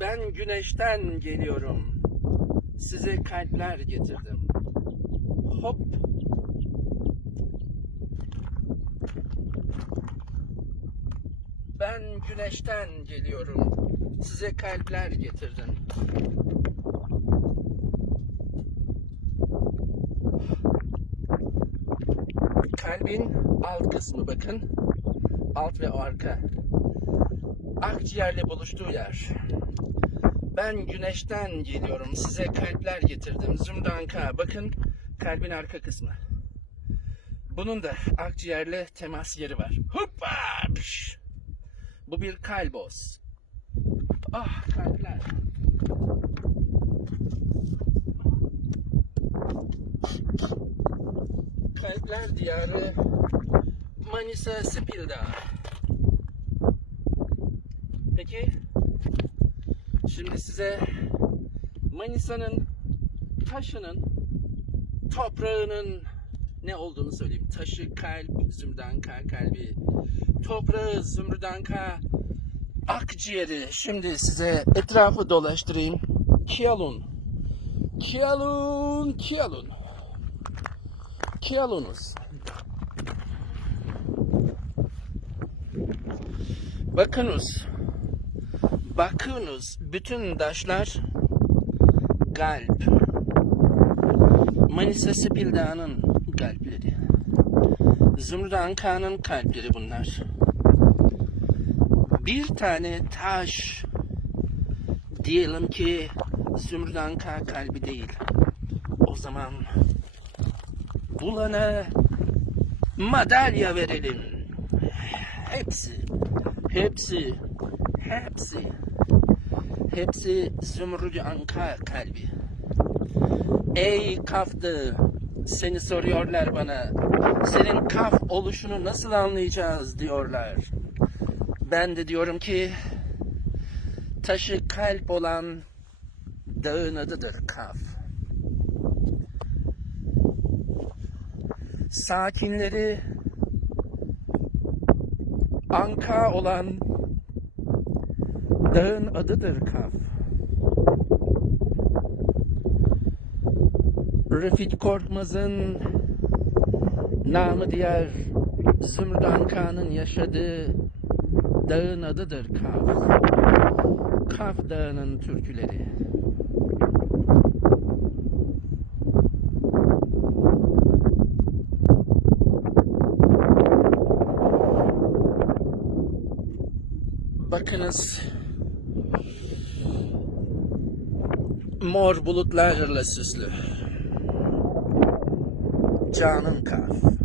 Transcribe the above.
Ben güneşten geliyorum. Size kalpler getirdim. Hop. Ben güneşten geliyorum. Size kalpler getirdim. Kalbin alt kısmı bakın. Alt ve arka. Akciğerle buluştuğu yer. Ben güneşten geliyorum. Size kalpler getirdim. Zümranka. Bakın kalbin arka kısmı. Bunun da akciğerle temas yeri var. Hoppa! Bu bir kalbos. Ah kalpler. Kalpler diyarı Manisa Spilda. Peki şimdi size Manisa'nın taşının toprağının ne olduğunu söyleyeyim. Taşı kalp, zümrüdanka kalbi. Toprağı zümrüdanka akciğeri. Şimdi size etrafı dolaştırayım. Kialun. Kialun, Kialun. Kialunuz. Bakınız. Bakınız. Bütün taşlar kalp. Manisa Dağı'nın kalpleri. Zümrüt Anka'nın kalpleri bunlar. Bir tane taş diyelim ki Zümrüt Anka kalbi değil. O zaman bulana madalya verelim. Hepsi, hepsi, hepsi, hepsi Zümrüt Anka kalbi. Ey kaftı, seni soruyorlar bana. Senin kaf oluşunu nasıl anlayacağız diyorlar. Ben de diyorum ki taşı kalp olan dağın adıdır kaf. Sakinleri anka olan dağın adıdır kaf. Refik Korkmaz'ın namı diğer Zümrüt Anka'nın yaşadığı dağın adıdır Kaf. Kaf Dağı'nın türküleri. Bakınız mor bulutlarla süslü. Canın Kaf.